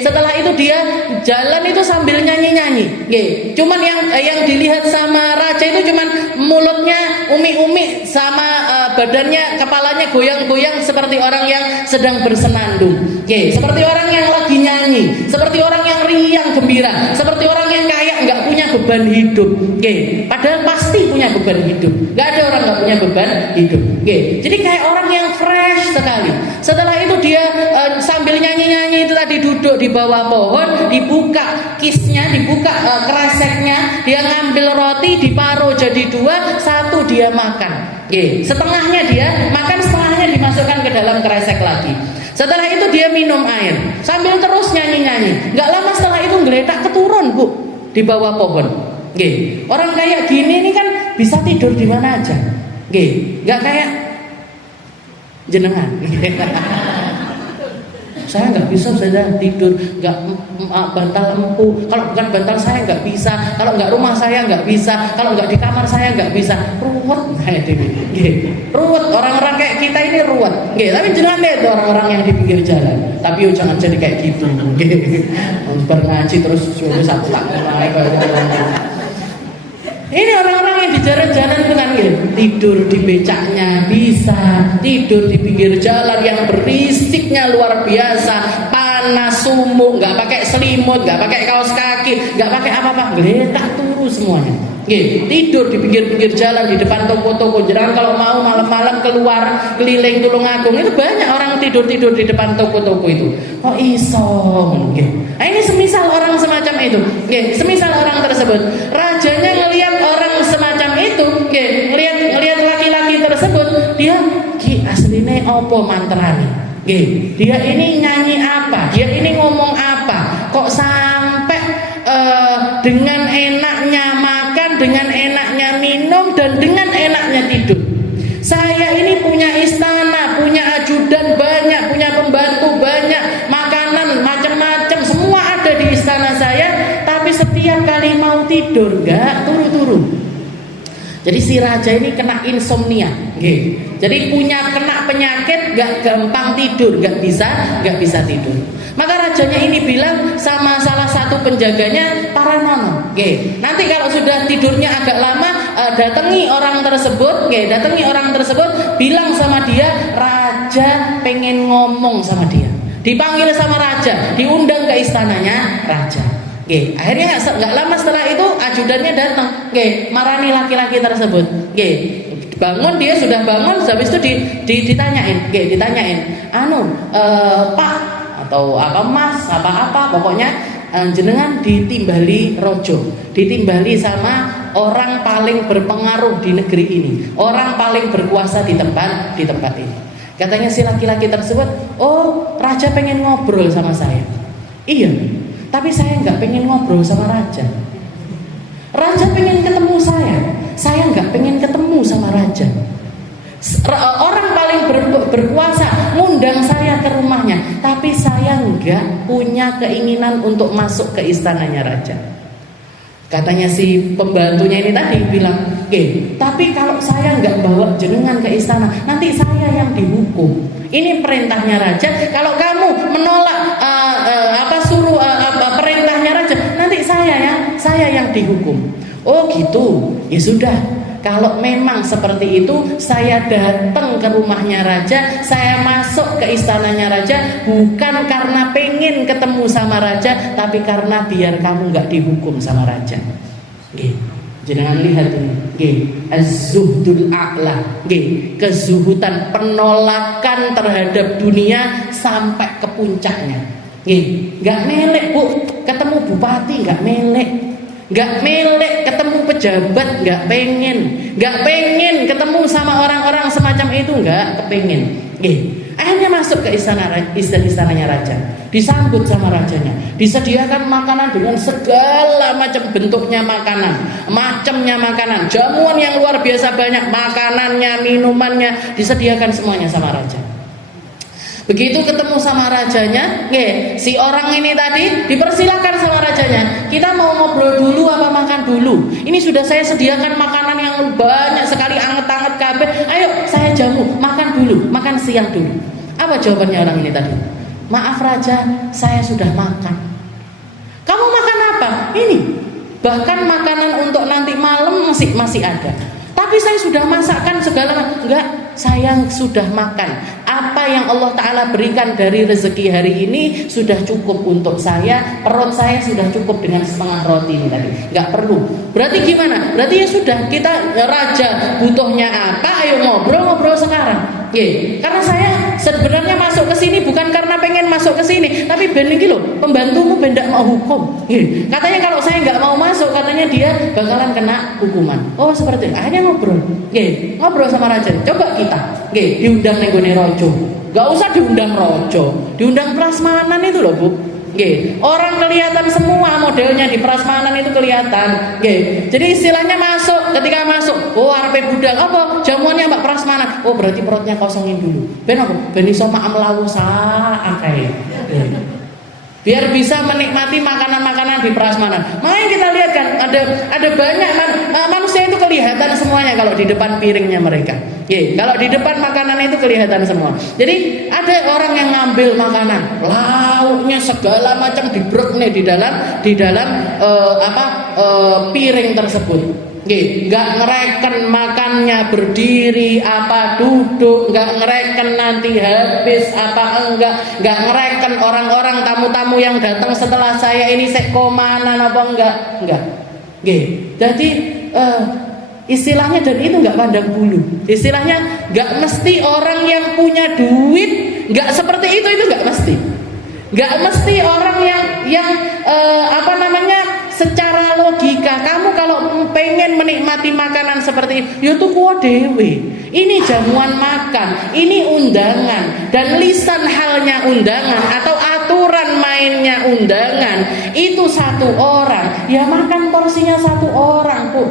Setelah itu dia jalan itu sambil nyanyi-nyanyi. Cuman yang dilihat sama raja itu cuman mulutnya umi-umi sama badannya, kepalanya goyang-goyang seperti orang yang sedang bersenandung. Seperti orang yang lagi nyanyi, seperti orang yang riang gembira, seperti orang yang kayak nggak punya beban hidup. Padahal pasti punya beban hidup. Nggak ada orang nggak punya beban hidup. Jadi kayak orang yang fresh sekali. Setelah itu dia sambil nyanyi-nyanyi itu tadi duduk di bawah pohon, dibuka kisnya, dibuka kreseknya, dia ngambil roti, diparuh jadi dua, satu dia makan. Setengahnya dia makan, setengahnya dimasukkan ke dalam kresek lagi. Setelah itu dia minum air sambil terus nyanyi-nyanyi. Nggak lama setelah itu ngeletak keturun, Bu, di bawah pohon. Orang kayak gini ini kan bisa tidur di mana aja. Nggak kayak jenengan. Saya nggak bisa saja tidur, nggak bantal empu. Kalau bukan bantal saya nggak bisa. Kalau nggak rumah saya nggak bisa. Kalau nggak di kamar saya nggak bisa. Ruwet kayak ruwet. Orang-orang kayak kita ini ruwet. Tapi jangan lihat orang-orang yang di pinggir jalan. Tapi jangan jadi kayak gitu. Bernaji terus suruh satu lagi. Ini orang-orang yang di jalan-jalan itu kan tidur di becaknya bisa, tidur di pinggir jalan yang berisiknya luar biasa, panas, sumuk, nggak pakai selimut, nggak pakai kaos kaki, nggak pakai apa-apa, geletak turu semuanya. Tidur di pinggir-pinggir jalan, di depan toko-toko. Jangan kalau mau malam-malam keluar keliling Tulungagung, itu banyak orang tidur-tidur di depan toko-toko itu. Oh iso. Nah, ini semisal orang semacam itu. Semisal orang tersebut, rajanya ngelihat orang semacam itu, ngelihat laki-laki tersebut, dia aslinya opo mantrane. Dia ini nyanyi apa? Dia ini ngomong apa? Kok sampai dengan enaknya makan, dengan enaknya minum, dan dengan enaknya tidur. Saya ini punya istana, punya ajudan banyak, punya pembantu banyak, makanan macam-macam semua ada di istana saya, tapi setiap kali mau tidur nggak turu-turu. Jadi si raja ini kena insomnia, jadi kena penyakit, gak gampang tidur, gak bisa tidur. Maka rajanya ini bilang sama salah satu penjaganya, Paranono, nanti kalau sudah tidurnya agak lama, datangi orang tersebut, bilang sama dia, raja pengen ngomong sama dia. Dipanggil sama raja, diundang ke istananya raja. Akhirnya nggak lama setelah itu ajudannya datang, marani laki-laki tersebut. Bangun, dia sudah bangun, habis itu ditanyain, Pak atau apa Mas, apa pokoknya jenengan ditimbali rojo, ditimbali sama orang paling berpengaruh di negeri ini, orang paling berkuasa di tempat ini. Katanya si laki-laki tersebut, oh raja pengen ngobrol sama saya. Iya, tapi saya nggak pengen ngobrol sama raja. Raja pengen ketemu saya nggak pengen ketemu sama raja. Orang paling berkuasa ngundang saya ke rumahnya, tapi saya nggak punya keinginan untuk masuk ke istananya raja. Katanya si pembantunya ini tadi bilang, tapi kalau saya nggak bawa jenengan ke istana, nanti saya yang dihukum. Ini perintahnya raja. Kalau kamu menolak perintahnya raja, nanti saya yang dihukum. Oh gitu, ya sudah. Kalau memang seperti itu, saya datang ke rumahnya raja, saya masuk ke istananya raja, bukan karena pengen ketemu sama raja, tapi karena biar kamu nggak dihukum sama raja. Jangan lihat ini, az-zuhdul a'la, kezuhudan, penolakan terhadap dunia sampai ke puncaknya. Nggak melek bu, ketemu bupati nggak melek. Gak melek ketemu pejabat, gak pengen ketemu sama orang-orang semacam itu, gak kepengen. Akhirnya masuk ke istananya raja, disambut sama rajanya, disediakan makanan dengan segala macam bentuknya macamnya makanan, jamuan yang luar biasa banyak, makanannya, minumannya disediakan semuanya sama raja. Begitu ketemu sama rajanya, si orang ini tadi dipersilakan sama rajanya, kita mau ngobrol dulu apa makan dulu? Ini sudah saya sediakan makanan yang banyak sekali, anget-anget kabeh. Ayo saya jamu, makan siang dulu. Apa jawabannya orang ini tadi? Maaf raja, saya sudah makan. Kamu makan apa? Ini. Bahkan makanan untuk nanti malam masih ada. Tapi saya sudah masakkan segala. Enggak, saya sudah makan. Apa yang Allah Ta'ala berikan dari rezeki hari ini sudah cukup untuk saya. Perut saya sudah cukup dengan setengah roti ini tadi, enggak perlu. Berarti gimana? Berarti ya sudah, kita raja butuhnya apa? Ayo ngobrol sekarang. Karena saya sebenarnya masuk ke sini bukan karena pengen masuk ke sini, tapi ben iki lho, pembantumu ben ndak mau hukum. Katanya kalau saya nggak mau masuk, katanya dia bakalan kena hukuman. Oh seperti itu. Akhirnya ngobrol sama raja. Coba kita, diundang ning gone raja. Nggak usah diundang raja, diundang prasmanan itu loh bu. Orang kelihatan semua modelnya di prasmanan itu kelihatan. Jadi istilahnya ketika masuk, oh arepe budal apa jamuannya mbak prasmanan. Oh berarti perutnya kosongin dulu. Ben apa? Ben iso maam lawu akeh. Biar bisa menikmati makanan-makanan di prasmanan. Makanya kita lihat kan ada banyak manusia itu kelihatan semuanya kalau di depan piringnya mereka. Kalau di depan makanan itu kelihatan semua. Jadi ada orang yang ngambil makanan, lauknya segala macam dibrek nih di dalam piring tersebut. Nggak ngereken makannya berdiri apa duduk, nggak ngereken nanti habis apa nggak ngereken orang-orang tamu-tamu yang datang setelah saya ini sekomanan apa enggak. Jadi istilahnya, dan itu nggak pandang bulu. Istilahnya nggak mesti orang yang punya duit nggak seperti itu nggak mesti. Nggak mesti orang yang secara logika, kamu kalau pengen menikmati makanan seperti itu, tuku dewe. Ini jamuan makan, ini undangan, dan lisan halnya undangan atau aturan mainnya undangan. Itu satu orang, ya makan porsinya satu orang bu.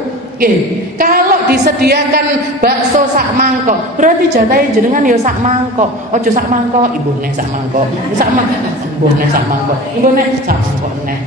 Kalau disediakan bakso sak mangkok, berarti jatahnya jenengan ya sak mangkok. Ojo sak mangkok, ibune sak mangkok. Ibune sak mangkok. Ibune sak mangkok neh.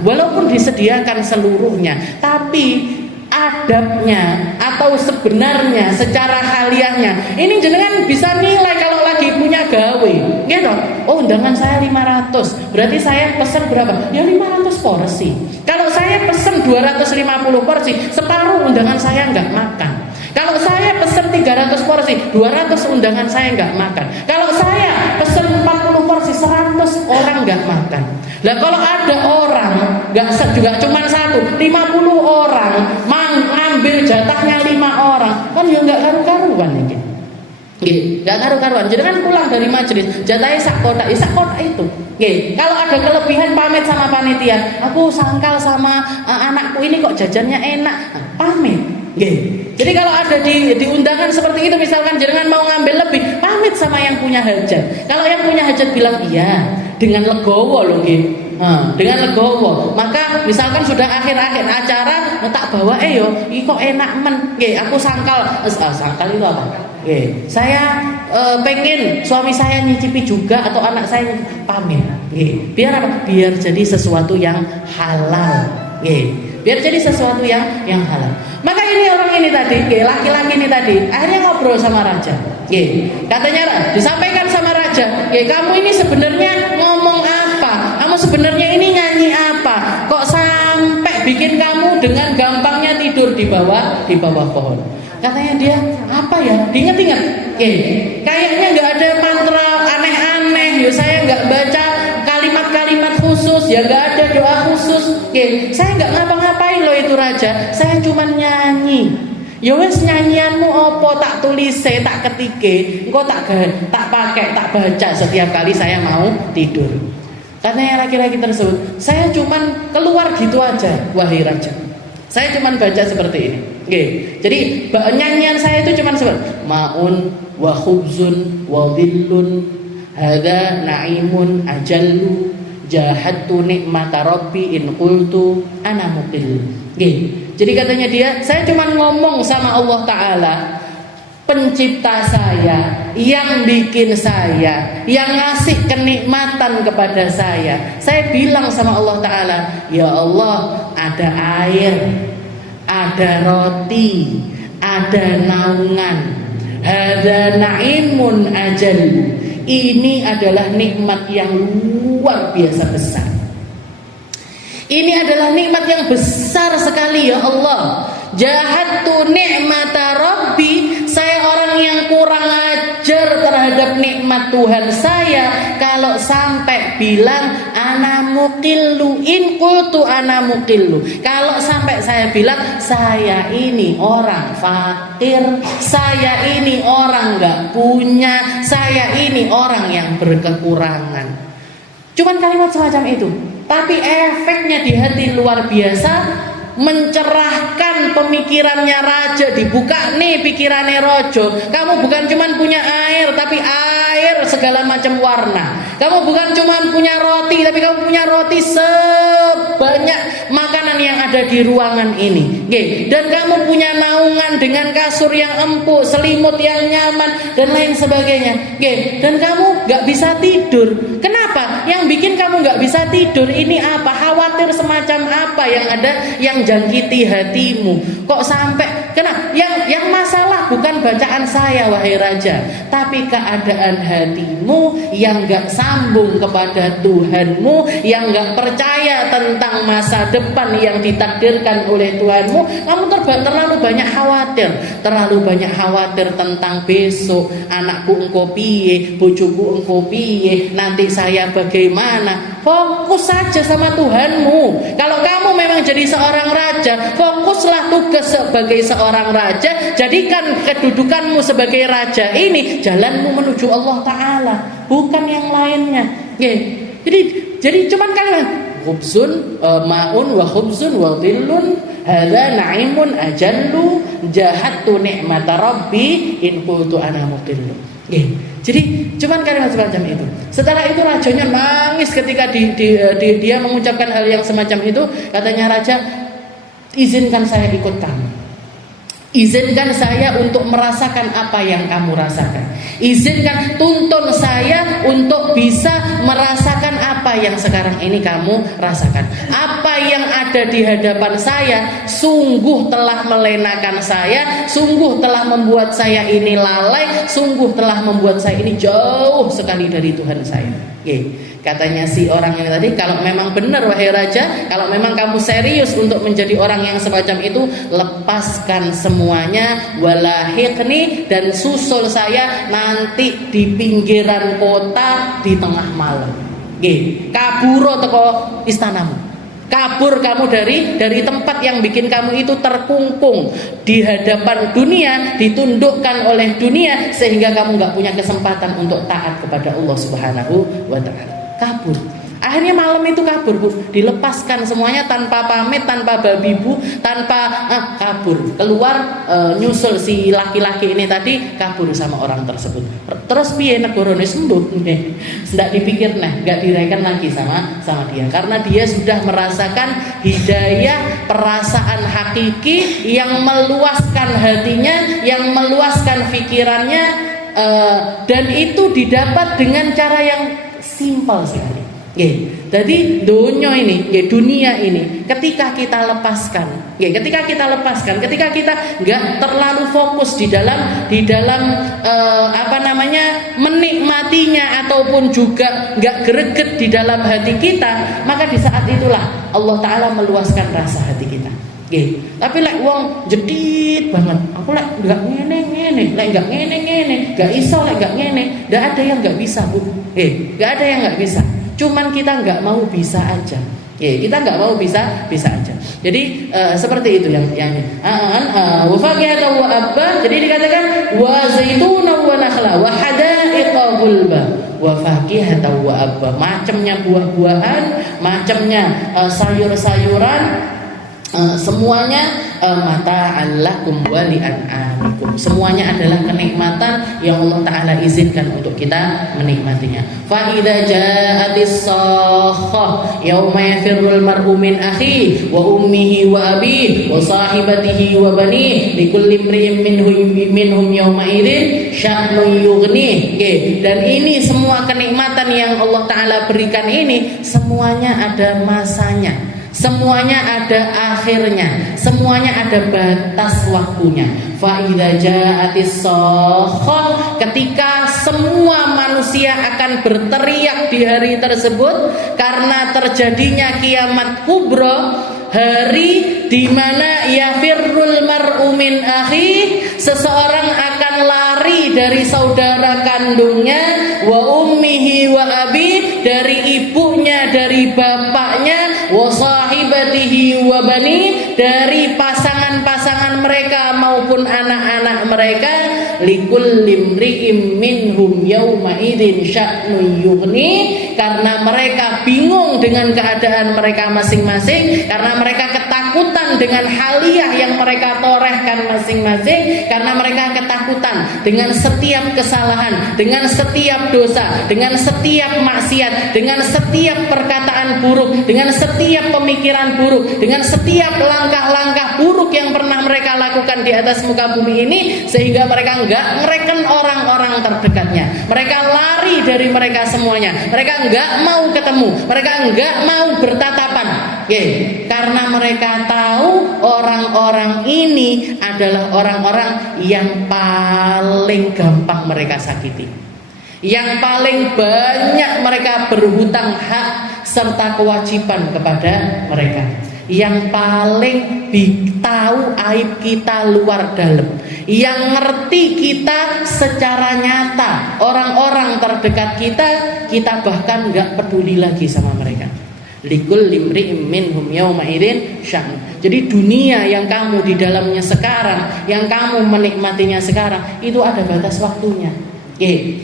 Walaupun disediakan seluruhnya, tapi adabnya atau sebenarnya secara haliahnya ini jenengan bisa nilai kalau lagi punya gawe gitu. Oh, undangan saya 500, berarti saya pesan berapa? Ya 500 porsi. Kalau saya pesan 250 porsi, separuh undangan saya nggak makan. Kalau saya pesan 300 porsi, 200 undangan saya nggak makan. Kalau saya pesan 40 porsi, 100 orang nggak makan. Lah kalau ada orang nggak juga cuma 1, 50 orang ngambil jatahnya 5 orang, kan ya nggak karu-karuan ini. Nggak karu-karuan. Jadi kan pulang dari majelis, jatahnya sak kotak itu. Kalau ada kelebihan pamit sama panitia, aku sangkal sama anakku ini kok jajannya enak, pamit. Jadi kalau ada di undangan seperti itu, misalkan jenengan mau ngambil lebih, pamit sama yang punya hajat. Kalau yang punya hajat bilang iya, dengan legowo loh, dengan legowo. Maka misalkan sudah akhir-akhir acara, tak bawa yo, kok enak men. Aku sangkal itu apa? Saya pengen suami saya nyicipi juga atau anak saya pamit. Biar apa? Biar jadi sesuatu yang halal. Biar jadi sesuatu yang halal. Maka ini orang ini tadi, laki-laki ini tadi, akhirnya ngobrol sama raja. Katanya disampaikan sama raja, kamu ini sebenarnya ngomong apa? Kamu sebenarnya ini nyanyi apa? Kok sampai bikin kamu dengan gampangnya tidur di bawah pohon? Katanya dia, apa ya? Diinget-inget. Kayaknya nggak ada mantra aneh-aneh. Saya nggak baca kalimat-kalimat khusus, ya nggak ada doa khusus. Saya nggak ngapa-ngapain loh itu raja. Saya cuma nyanyi. Ya wes nyanyianmu opo tak tulise, tak ketike, engko tak pakai, tak baca setiap kali saya mau tidur. Katanya laki-laki tersebut, saya cuma keluar gitu aja, wahai raja. Saya cuma baca seperti ini. Jadi nyanyian saya itu cuma seperti maun wa khubzun wa dhillun hadza na'imun ajallu jahattu nikmata rabbi in qultu ana muqil. Jadi katanya dia, saya cuma ngomong sama Allah Ta'ala, pencipta saya, yang bikin saya, yang ngasih kenikmatan kepada saya. Saya bilang sama Allah Ta'ala, ya Allah, ada air, ada roti, ada naungan, ada na'imun ajal. Ini adalah nikmat yang luar biasa besar. Ini adalah nikmat yang besar sekali ya Allah. Jahattu ni'mata rabbi, saya orang yang kurang ajar terhadap nikmat Tuhan saya kalau sampai bilang ana muqillu, in qultu ana muqillu. Kalau sampai saya bilang saya ini orang fakir, saya ini orang enggak punya, saya ini orang yang berkekurangan. Cuman kalimat semacam itu, tapi efeknya di hati luar biasa, mencerahkan pemikirannya raja. Dibuka nih pikirannya rojo. Kamu bukan cuma punya air, tapi air segala macam warna. Kamu bukan cuma punya roti, tapi kamu punya roti sebanyak makanan yang ada di ruangan ini. Dan kamu punya naungan dengan kasur yang empuk, selimut yang nyaman, dan lain sebagainya. Dan kamu gak bisa tidur. Kenapa? Yang bikin kamu gak bisa tidur ini apa? Khawatir semacam apa yang ada yang jangkiti hatimu? Kok sampai kenapa? Yang masalah bukan bacaan saya wahai raja, tapi keadaan hatimu yang gak sambung kepada Tuhanmu, yang gak percaya tentang masa depan yang ditakdirkan oleh Tuhanmu. Kamu terlalu banyak khawatir tentang besok, anakku engkau piye, bojoku engkau piye, nanti saya bagaimana. Fokus saja sama Tuhanmu. Kalau kamu memang jadi seorang raja, fokuslah tugas sebagai seorang raja. Jadikan kedudukanmu sebagai raja ini jalanmu menuju Allah Ta'ala, bukan yang lainnya. Jadi cuman kalian khubzun ma'un wa khubzun wa dhillun hadza na'imun ajallu jahattu ni'mata rabbi in qultu ana muqillu. Jadi cuman kalimat semacam itu. Setelah itu rajanya nangis ketika dia mengucapkan hal yang semacam itu. Katanya raja, izinkan saya ikut kamu. Izinkan saya untuk merasakan apa yang kamu rasakan. Izinkan, tuntun saya untuk bisa merasakan apa apa yang sekarang ini kamu rasakan? Apa yang ada di hadapan saya sungguh telah melenakan saya, sungguh telah membuat saya ini lalai, sungguh telah membuat saya ini jauh sekali dari Tuhan saya. Katanya si orang ini tadi, kalau memang benar wahai raja, kalau memang kamu serius untuk menjadi orang yang semacam itu, lepaskan semuanya, walahiqni, dan susul saya nanti di pinggiran kota di tengah malam. Kaburo teko istanamu. Kabur kamu dari tempat yang bikin kamu itu terkungkung di hadapan dunia, ditundukkan oleh dunia, sehingga kamu nggak punya kesempatan untuk taat kepada Allah Subhanahu wa Ta'ala. Kabur. Akhirnya malam itu kabur, Bu. Dilepaskan semuanya tanpa pamit, tanpa babi bu, tanpa kabur. Keluar nyusul si laki-laki ini tadi, kabur sama orang tersebut. Terus piye negorone sembuh? Tidak dipikir nggak direken lagi sama dia. Karena dia sudah merasakan hidayah, perasaan hakiki yang meluaskan hatinya, yang meluaskan pikirannya, dan itu didapat dengan cara yang simpel sekali. Jadi dunia ini ketika kita lepaskan, ketika kita nggak terlalu fokus di dalam menikmatinya, ataupun juga nggak greget di dalam hati kita, maka di saat itulah Allah Ta'ala meluaskan rasa hati kita. Tapi wong jedit banget, aku nggak ngene, nggak ngene, nggak iso, nggak ngene, nggak ada yang nggak bisa, Bu. Nggak ada yang nggak bisa. Cuman kita nggak mau bisa aja. Kita nggak mau bisa aja. Jadi seperti itu yang wa faqihatan wa abba. Jadi dikatakan wa zaituna wa nakhla wa hadaiqa gulba wa faqihatan wa abba. Macamnya buah-buahan, macamnya sayur-sayuran, semuanya mata'an lakum wa li'an'amikum. Semuanya adalah kenikmatan yang Allah Ta'ala izinkan untuk kita menikmatinya. Fa idza ja'atis sakhah yauma yafirrul mar'u min akhihi wa ummihi wa abihi wa sahibatihi wa banihi likulli imri'in minhum yawma idzin sya'nun yughni. Dan ini semua kenikmatan yang Allah Ta'ala berikan ini semuanya ada masanya, semuanya ada akhirnya, semuanya ada batas waktunya. Fa idza ja'atis sakhah, ketika semua manusia akan berteriak di hari tersebut karena terjadinya kiamat kubra, hari di mana yafirrul mar'u min akhi, seseorang akan lari dari saudara kandungnya, wa ummihi wa abi, dari ibunya, dari bapaknya, wa sahibatihi wa bani, dari pasangan-pasangan mereka maupun anak-anak mereka, likulli imri'in minhum yauma idzin sya'nun yughni, karena mereka bingung dengan keadaan mereka masing-masing, karena mereka ketakutan dengan haliah yang mereka torehkan masing-masing, karena mereka ketakutan dengan setiap kesalahan, dengan setiap dosa, dengan setiap maksiat, dengan setiap perkataan buruk, dengan setiap pemikiran buruk, dengan setiap langkah-langkah buruk yang pernah mereka lakukan di atas muka bumi ini, sehingga mereka enggak ngereken orang-orang terdekatnya. Mereka lari dari mereka semuanya. Mereka enggak mau ketemu, mereka enggak mau bertatapan. Karena mereka tahu orang-orang ini adalah orang-orang yang paling gampang mereka sakiti, yang paling banyak mereka berhutang hak serta kewajiban kepada mereka, yang paling tahu aib kita luar dalam, yang ngerti kita secara nyata. Orang-orang terdekat kita bahkan nggak peduli lagi sama mereka. Likul limri'im minhum yawma idzin sya'n. Jadi dunia yang kamu di dalamnya sekarang, yang kamu menikmatinya sekarang, itu ada batas waktunya.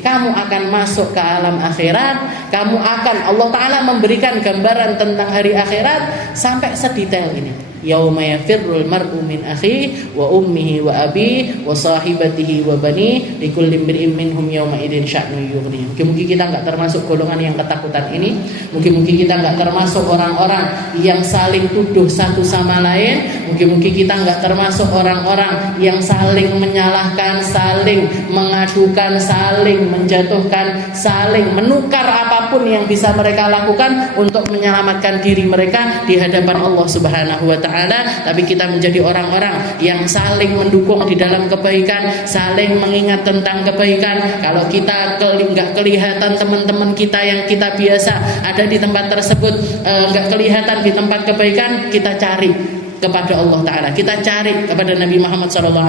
Kamu akan masuk ke alam akhirat, kamu akan, Allah Ta'ala memberikan gambaran tentang hari akhirat sampai sedetail ini. yauma yafirrul mar'u min akhihi wa ummihi wa abihi wa sahibatihi wa bani likulli imri'in minhum yauma idzin sya'nun yughni. Mungkin kita enggak termasuk golongan yang ketakutan ini. Mungkin kita enggak termasuk orang-orang yang saling tuduh satu sama lain. Mungkin kita enggak termasuk orang-orang yang saling menyalahkan, saling mengadukan, saling menjatuhkan, saling menukar apapun yang bisa mereka lakukan untuk menyelamatkan diri mereka di hadapan Allah Subhanahu wa taala. Tapi kita menjadi orang-orang yang saling mendukung di dalam kebaikan, saling mengingat tentang kebaikan. Kalau kita enggak kelihatan teman-teman kita yang kita biasa ada di tempat tersebut, enggak kelihatan di tempat kebaikan, kita cari kepada Allah Ta'ala, kita cari kepada Nabi Muhammad SAW,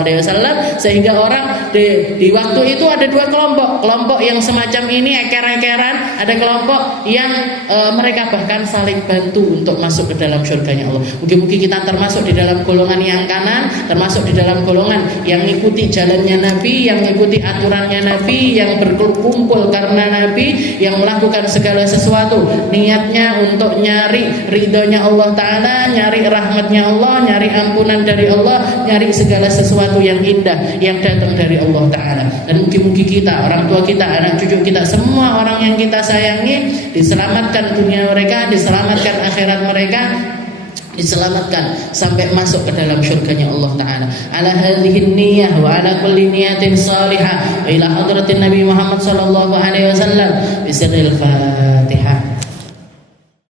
sehingga orang di waktu itu ada dua kelompok yang semacam ini eker-ekeran, ada kelompok yang mereka bahkan saling bantu untuk masuk ke dalam surganya Allah. Mungkin kita termasuk di dalam golongan yang kanan, termasuk di dalam golongan yang mengikuti jalannya Nabi, yang mengikuti aturannya Nabi, yang berkumpul karena Nabi, yang melakukan segala sesuatu niatnya untuk nyari ridhonya Allah Ta'ala, nyari rahmatnya Allah, nyari ampunan dari Allah, nyari segala sesuatu yang indah yang datang dari Allah Ta'ala. Dan mungkin kita, orang tua kita, anak cucu kita, semua orang yang kita sayangi diselamatkan dunia mereka, diselamatkan akhirat mereka, diselamatkan sampai masuk ke dalam syurganya Allah Ta'ala. Ala hadhihi niyyah wa ala kulli niyatin salihah wa ila hadratin Nabi Muhammad sallallahu alaihi wasallam bisirril Fatiha.